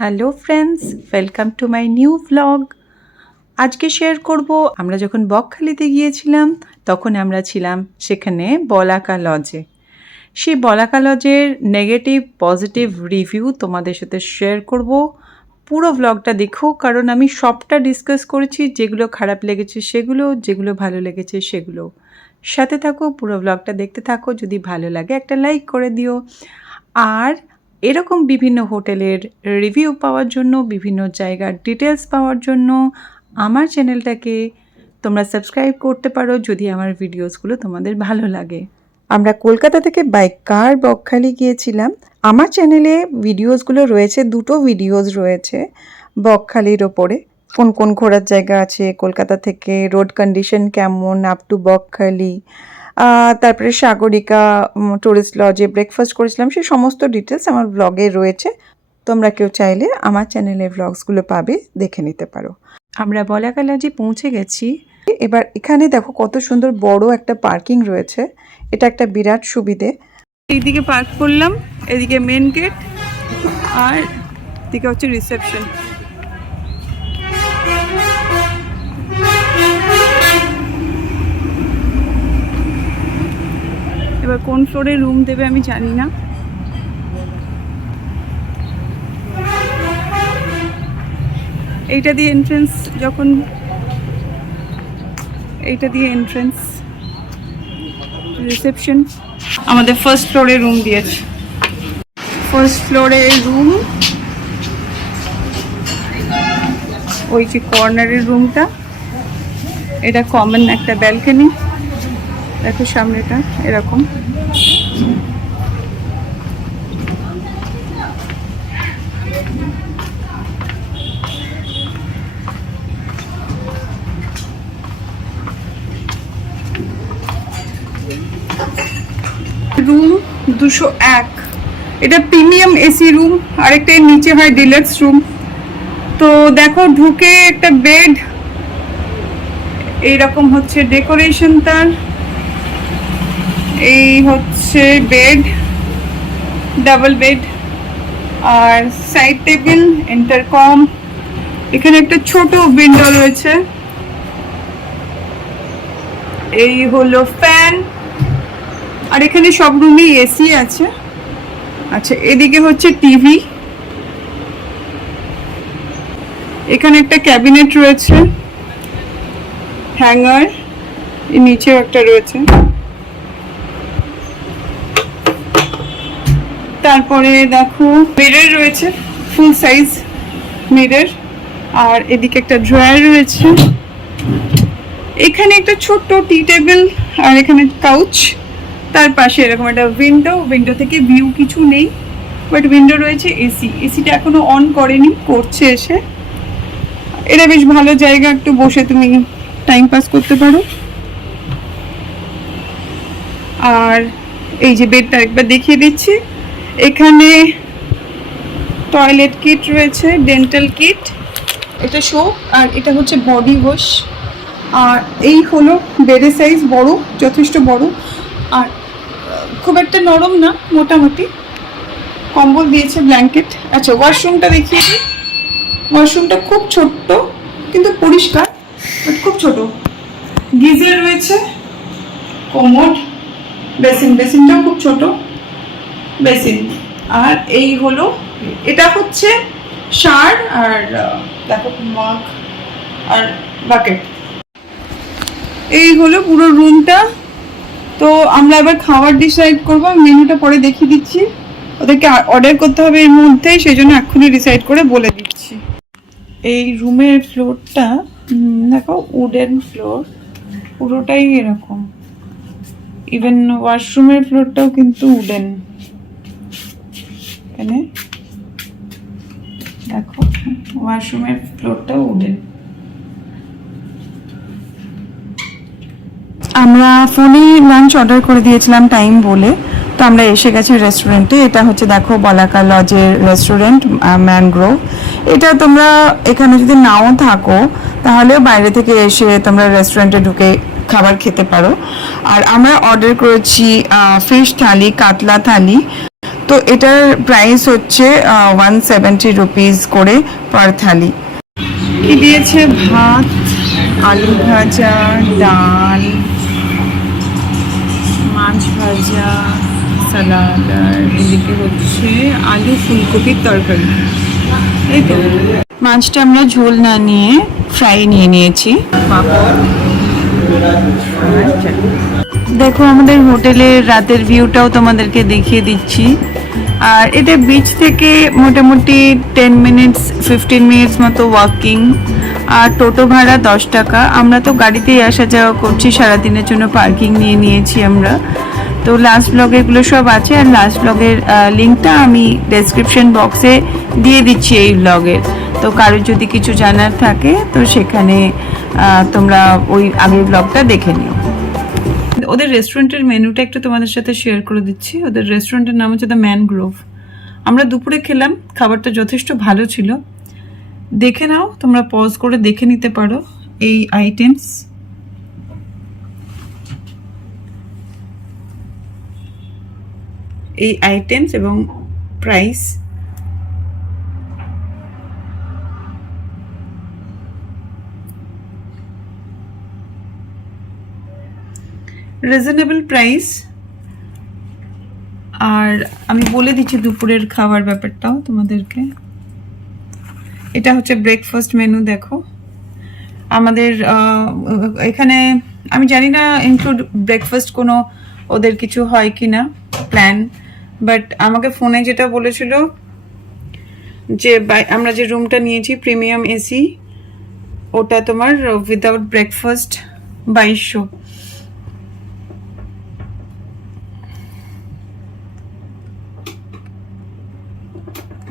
Hello friends, welcome to my new vlog আজকে share করব, আমরা যখন বকখালিতে গিয়েছিলাম, তখন আমরা ছিলাম সেখানে বলাকা লজে সেই বলাকা লজের নেগেটিভ পজিটিভ রিভিউ তোমাদের সাথে শেয়ার করব। পুরো ভ্লগটা দেখো, কারণ আমি সবটা ডিসকাস করেছি, যেগুলো খারাপ লেগেছে সেগুলো, যেগুলো ভালো লেগেছে সেগুলো। সাথে থাকো, পুরো ভ্লগটা দেখতে থাকো, যদি ভালো লাগে একটা লাইক করে দিও। আর এরকম বিভিন্ন হোটেলের রিভিউ পাওয়ার জন্য, বিভিন্ন জায়গার ডিটেলস পাওয়ার জন্য আমার চ্যানেলটাকে তোমরা সাবস্ক্রাইব করতে পারো যদি আমার ভিডিওসগুলো তোমাদের ভালো লাগে। আমরা কলকাতা থেকে বাইক কার বকখালি গিয়েছিলাম। আমার চ্যানেলে ভিডিওসগুলো রয়েছে, দুটো ভিডিওস রয়েছে বকখালির ওপরে। কোন কোন ঘোরার জায়গা আছে, কলকাতা থেকে রোড কন্ডিশন কেমন আপ টু বকখালি তারপরে সাগরিকা টুরিস্ট লজে ব্রেকফাস্ট করেছিলাম, সেই সমস্ত ডিটেলস আমার ব্লগে রয়েছে। তোমরা কেউ চাইলে আমার চ্যানেলে ব্লগসগুলো পাবে, দেখে নিতে পারো। আমরা বলাকা লজে পৌঁছে গেছি। এবার এখানে দেখো কত সুন্দর বড় একটা পার্কিং রয়েছে। এটা একটা বিরাট সুবিধে। এইদিকে পার্ক করলাম, এদিকে মেন গেট আর এদিকে হচ্ছে রিসেপশন এবার কোন ফ্লোরে রুম দেবে আমি জানি না। এইটা দিয়ে এন্ট্রেন্স যখন, এইটা দিয়ে এন্ট্রেন্স রিসেপশন আমাদের ফার্স্ট ফ্লোরে রুম দিয়েছে। ফার্স্ট ফ্লোরে রুম ওই যে কর্নারের রুমটা এটা কমন একটা ব্যালকনি দেখো সামনেটা, এরকম। রুম দুশো এক। এটা প্রিমিয়াম এসি রুম, আরেকটা নিচে হয় ডিলাক্স রুম। তো দেখো ঢুকে একটা বেড, এইরকম হচ্ছে ডেকোরেশন তার। এই হচ্ছে বেড ডাবল বেড আর সাইড টেবিল ইন্টারকম এখানে একটা ছোট উইন্ডো রয়েছে। এই হলো ফ্যান আর এখানে সব রুমই এসি আছে। আচ্ছা এদিকে হচ্ছে টিভি এখানে একটা ক্যাবিনেট রয়েছে। হ্যাঙ্গার নিচেও একটা রয়েছে। তারপরে দেখো মিরর রয়েছে ফুল সাইজ মিরর আর এদিকে একটা ড্রয়ার রয়েছে। এখানে একটা ছোট্ট টি টেবিল আর এখানে কাউচ তার পাশে এরকম একটা উইন্ডো উইন্ডো থেকে ভিউ কিছু নেই বাট উইন্ডো রয়েছে এসি এসিটা এখনও অন করেনি, করছে এসে। এটা বেশ ভালো জায়গা, একটু বসে তুমি টাইম পাস করতে পারো। আর এই যে বেডটা একবার দেখিয়ে দিচ্ছি। এখানে টয়লেট কিট রয়েছে ডেন্টাল কিট এটা শো আর এটা হচ্ছে বডি ওয়াশ আর এই হলো বেডের সাইজ বড়, যথেষ্ট বড়, আর খুব একটা নরম না, মোটামুটি। কম্বল দিয়েছে ব্ল্যাঙ্কেট আচ্ছা ওয়াশরুমটা দেখিয়ে দিই। ওয়াশরুমটা খুব ছোট্ট, কিন্তু পরিষ্কার বাট খুব ছোট। গিজার রয়েছে কোমোড বেসিন, বেসিনটাও খুব ছোট। বেসিন। আর এই হলো, এটা হচ্ছে সার আর দেখো মাগ আর বাকেট। এই হলো পুরো রুমটা তো আমরা এবার খাবার ডিসাইড করব মেনুটা পরে দেখিয়ে দিচ্ছি। ওদেরকে অর্ডার করতে হবে এর মধ্যে, সেই জন্য এক্ষুনি ডিসাইড করে বলে দিচ্ছি। এই রুমের ফ্লোরটা দেখো উডেন ফ্লোর পুরোটাই এরকম। ইভেন ওয়াশরুমের ফ্লোরটাও কিন্তু উডেন এখানে। দেখো, ওয়াশরুমের ফ্লোরটাও উডেন আমরা ফোনে লাঞ্চ অর্ডার করে দিয়েছিলাম টাইম বলে, তো আমরা এসে গেছি রেস্টুরেন্টে এটা হচ্ছে, দেখো, বলাকা লজের রেস্টুরেন্ট ম্যানগ্রোভ এটা তোমরা এখানে যদি নাও থাকো তাহলে বাইরে থেকে এসে তোমরা রেস্টুরেন্টে ঢুকে খাবার খেতে পারো। আর আমরা অর্ডার করেছি ফিশ থালি, কাতলা থালি। তো এটার প্রাইস হচ্ছে ওয়ান সেভেন্টি রুপিস করে পার থালি কি দিয়েছে? ভাত, আলু ভাজা, ডাল, মাছ ভাজা, সালাদ, আর এদিকে হচ্ছে আলু ফুলকপির তরকারি। এই তো। মাছটা আমরা ঝোল না নিয়ে ফ্রাই নিয়ে নিয়েছি। পাঁপড়। দেখো, আমাদের হোটেলের রাতের ভিউটাও তোমাদেরকে দেখিয়ে দিচ্ছি। আর এটা বিচ থেকে মোটামুটি টেন মিনিটস ফিফটিন মিনিটস মতো ওয়াকিং আর টোটো ভাড়া দশ টাকা। আমরা তো গাড়িতেই আসা যাওয়া করছি, সারাদিনের জন্য পার্কিং নিয়ে নিয়েছি আমরা। তো লাস্ট ব্লগে এগুলো সব আছে, আর লাস্ট ব্লগের লিঙ্কটা আমি ডেসক্রিপশন বক্সে দিয়ে দিচ্ছি এই ব্লগের তো কারোর যদি কিছু জানার থাকে, তো সেখানে তোমরা ওই আগের ব্লগটা দেখে নিও। ওদের রেস্টুরেন্টের মেনুটা একটু তোমাদের সাথে শেয়ার করে দিচ্ছি। ওদের রেস্টুরেন্টের নাম হচ্ছে দ্য ম্যানগ্রোভ আমরা দুপুরে খেলাম, খাবারটা যথেষ্ট ভালো ছিল। দেখে নাও, তোমরা পজ করে দেখে নিতে পারো এই আইটেমস এই আইটেমস এবং প্রাইস রিজনেবল প্রাইস আর আমি বলে দিচ্ছি দুপুরের খাবার ব্যাপারটাও তোমাদেরকে। এটা হচ্ছে ব্রেকফাস্ট মেনু দেখো। আমাদের এখানে, আমি জানি না ইনক্লুড ব্রেকফাস্ট কোনো ওদের কিছু হয় কি না প্ল্যান বাট আমাকে ফোনে যেটা বলেছিল যে আমরা যে রুমটা নিয়েছি প্রিমিয়াম এসি ওটা তোমার উইদাউট ব্রেকফাস্ট বাইশশো।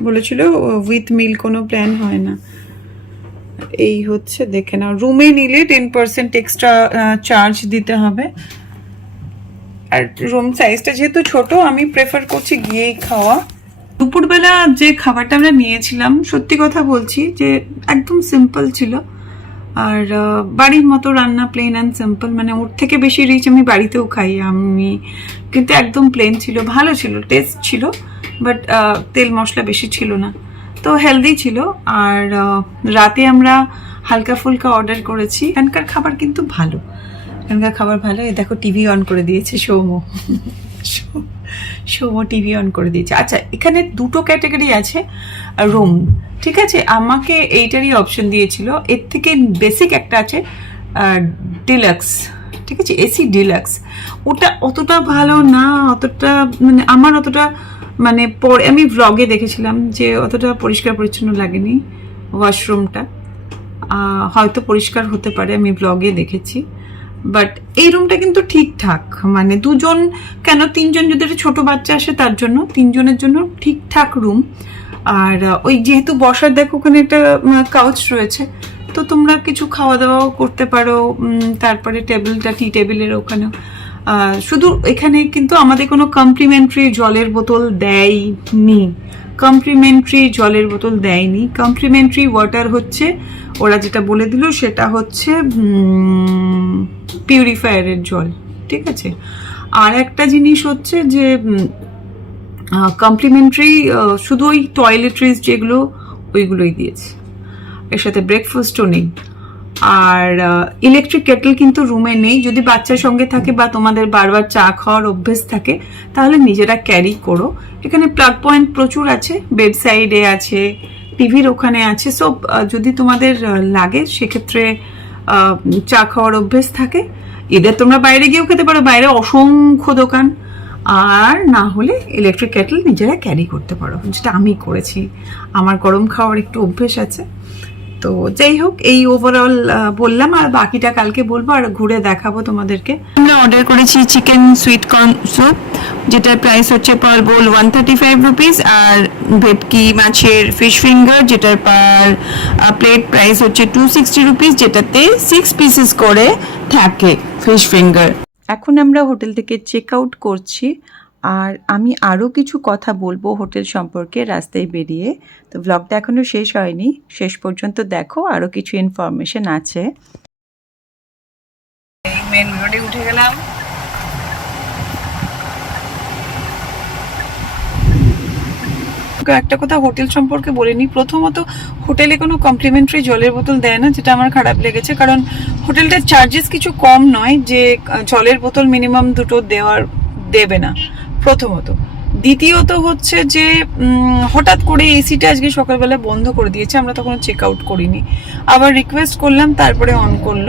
বলেছিল উইথ মিল কোনো প্ল্যান হয় না। এই হচ্ছে দেখে নাও। রুমে নিলে টেন পার্সেন্ট এক্সট্রা চার্জ দিতে হবে। আর রুম সাইজটা যেহেতু ছোট আমি প্রেফার করছি গিয়েই খাওয়া। দুপুরবেলা যে খাবারটা আমরা নিয়েছিলাম সত্যি কথা বলছি যে একদম সিম্পল ছিল। আর বাড়ির মতো রান্না প্লেন অ্যান্ড সিম্পল মানে ওর থেকে বেশি রিচ আমি বাড়িতেও খাই আমি। কিন্তু একদম প্লেন ছিল ভালো ছিল টেস্ট ছিল। বাট তেল মশলা বেশি ছিল না। তো হেলদি ছিল। আর রাতে আমরা হালকা ফুলকা অর্ডার করেছি। এখানকার খাবার কিন্তু ভালো। এখানকার খাবার ভালো। এই দেখো টিভি অন করে দিয়েছে সৌম্য। সৌম্য টিভি অন করে দিয়েছে। আচ্ছা এখানে দুটো ক্যাটাগরি আছে রুম ঠিক আছে? আমাকে এইটারই অপশন দিয়েছিল। এর থেকে বেসিক একটা আছে ডিলাক্স ঠিক আছে? এসি ডিলাক্স ওটা অতটা ভালো না, অতটা মানে আমার অতটা মানে পরে আমি ব্লগে দেখেছিলাম যে অতটা পরিষ্কার পরিচ্ছন্ন লাগেনি ওয়াশরুমটা হয়তো পরিষ্কার হতে পারে, আমি ব্লগে দেখেছি। বাট এই রুমটা কিন্তু ঠিকঠাক মানে দুজন কেন তিনজন যদি একটা ছোটো বাচ্চা আসে তার জন্য, তিনজনের জন্য ঠিকঠাক রুম আর ওই যেহেতু বসার, দেখো ওখানে একটা কাউচ রয়েছে, তো তোমরা কিছু খাওয়া দাওয়াও করতে পারো তারপরে টেবিলটা টি টেবিলের ওখানেও। শুধু এখানে কিন্তু আমাদের কোনো কমপ্লিমেন্টারি জলের বোতল দেয়নি। কমপ্লিমেন্টারি জলের বোতল দেয়নি। কমপ্লিমেন্টারি ওয়াটার হচ্ছে, ওরা যেটা বলে দিল সেটা হচ্ছে পিউরিফায়ারের জল, ঠিক আছে? আর একটা জিনিস হচ্ছে যে কমপ্লিমেন্টারি শুধু ওই টয়লেট্রিজ যেগুলো, ওইগুলোই দিয়েছে। এর সাথে ব্রেকফাস্টও নেই। আর ইলেকট্রিক কেটল কিন্তু রুমে নেই। যদি বাচ্চার সঙ্গে থাকে বা তোমাদের বারবার চা খাওয়ার অভ্যেস থাকে, তাহলে নিজেরা ক্যারি করো। এখানে প্লাগ পয়েন্ট প্রচুর আছে বেড সাইডে আছে টিভির ওখানে আছে। সব যদি তোমাদের লাগে, সেক্ষেত্রে চা খাওয়ার অভ্যেস থাকে। এদের তোমরা বাইরে গিয়েও খেতে পারো, বাইরে অসংখ্য দোকান। আর না হলে ইলেকট্রিক কেটল নিজেরা ক্যারি করতে পারো। যেটা আমি করেছি। আমার গরম খাওয়ার একটু অভ্যেস আছে। তো যাই হোক এই ওভারঅল বললাম আর বাকিটা কালকে বলব আর ঘুরে দেখাবো তোমাদেরকে। আমরা অর্ডার করেছি চিকেন সুইট কর্ন স্যুপ যেটার প্রাইস হচ্ছে per bowl one thirty five rupees আর ভেটকি মাছের ফিশ ফিঙ্গার যেটার পার প্লেট প্রাইস হচ্ছে টু সিক্সটি রুপিস যেটাতে সিক্স পিসেস করে থাকে ফিশ ফিঙ্গার এখন আমরা হোটেল থেকে চেক আউট করছি। আর আমি আরও কিছু কথা বলব হোটেল সম্পর্কে রাস্তায় বেরিয়ে। তো ব্লগটা এখনও শেষ হয়নি। শেষ পর্যন্ত দেখো আরও কিছু ইনফরমেশন আছে। মেন রোডে উঠে গেলাম। একটা কথা হোটেল সম্পর্কে বলিনি। প্রথমত, হোটেলে কোনো কমপ্লিমেন্টারি জলের বোতল দেয় না, যেটা আমার খারাপ লেগেছে। কারণ হোটেলটার চার্জেস কিছু কম নয় যে, জলের বোতল মিনিমাম দুটো দেওয়ার, দেবে না। প্রথমত। দ্বিতীয়ত হচ্ছে যে হঠাৎ করে এসিটা আজকে সকালবেলা বন্ধ করে দিয়েছে, আমরা তখন চেক আউট করিনি। আবার রিকোয়েস্ট করলাম, তারপরে অন করল।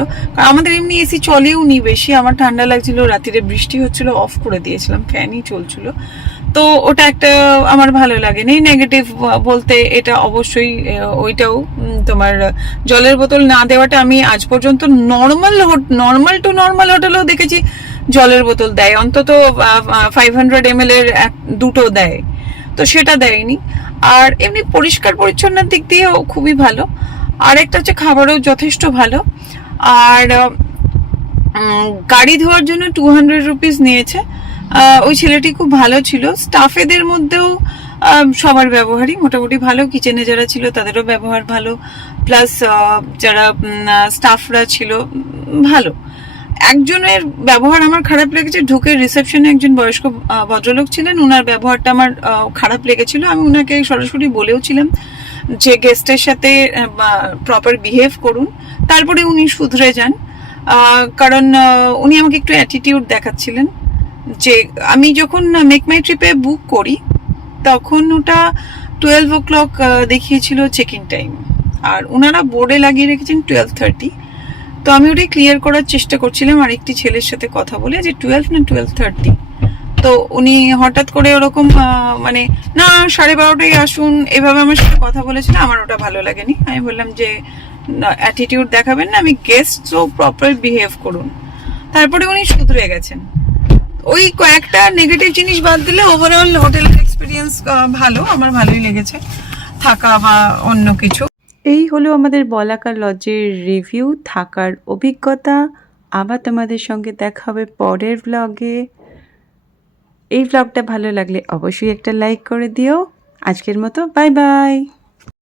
আমাদের এমনি এসি চলেও নি বেশি, আমার ঠান্ডা লাগছিল রাতিরে বৃষ্টি হচ্ছিল অফ করে দিয়েছিলাম ফ্যানই চলছিল। তো ওটা একটা আমার ভালো লাগে নেই নেগেটিভ বলতে এটা অবশ্যই ওইটাও তোমার, জলের বোতল না দেওয়াটা আমি আজ পর্যন্ত নর্মাল নর্মাল টু নর্মাল হোটেলেও দেখেছি। জলের বোতল দেয়। অন্তত ফাইভ হান্ড্রেড এম এর দুটো দেয়। তো সেটা দেয়নি। আর এমনি পরিষ্কার পরিচ্ছন্নের দিক দিয়েও খুবই ভালো। আর একটা হচ্ছে খাবারও যথেষ্ট ভালো। আর গাড়ি ধোয়ার জন্য টু হান্ড্রেড রুপিস নিয়েছে। ওই ছেলেটি খুব ভালো ছিল। স্টাফেদের মধ্যেও সবার ব্যবহারই মোটামুটি ভালো। কিচেনে যারা ছিল তাদেরও ব্যবহার ভালো। প্লাস যারা স্টাফরা ছিল ভালো। একজনের ব্যবহার আমার খারাপ লেগেছে, ঢুকে রিসেপশনে একজন বয়স্ক ভদ্রলোক ছিলেন ওনার ব্যবহারটা আমার খারাপ লেগেছিল। আমি ওনাকে সরাসরি বলেও ছিলাম যে গেস্টের সাথে প্রপার বিহেভ করুন। তারপরে উনি শুধরে যান। কারণ উনি আমাকে একটু অ্যাটিটিউড দেখাচ্ছিলেন যে আমি যখন মেক মাই ট্রিপে বুক করি, তখন ওটা টুয়েলভ ও ক্লক দেখিয়েছিল চেক ইন টাইম আর ওনারা বোর্ডে লাগিয়ে রেখেছেন টুয়েলভ থার্টি তো আমি ওটাই ক্লিয়ার করার চেষ্টা করছিলাম আর একটি ছেলের সাথে কথা বলে যে টুয়েলভ না টুয়েলভ থার্টি তো উনি হঠাৎ করে ওরকম মানে না, সাড়ে বারোটায় আসুন। এভাবে আমার সাথে কথা বলেছিল, আমার ওটা ভালো লাগেনি। আমি বললাম যে অ্যাটিটিউড দেখাবেন না, আমি গেস্ট তো প্রপার বিহেভ করুন। তারপরে উনি শুধরে গেছেন। ওই কয়েকটা নেগেটিভ জিনিস বাদ দিলে ওভারঅল হোটেলের এক্সপিরিয়েন্স ভালো, আমার ভালোই লেগেছে। থাকা বা অন্য কিছু। এই হলো আমাদের বলাকার লজের রিভিউ থাকার অভিজ্ঞতা। আবার তোমাদের সঙ্গে দেখা হবে পরের ব্লগে এই ব্লগটা ভালো লাগলে অবশ্যই একটা লাইক করে দিও। আজকের মতো বাই বাই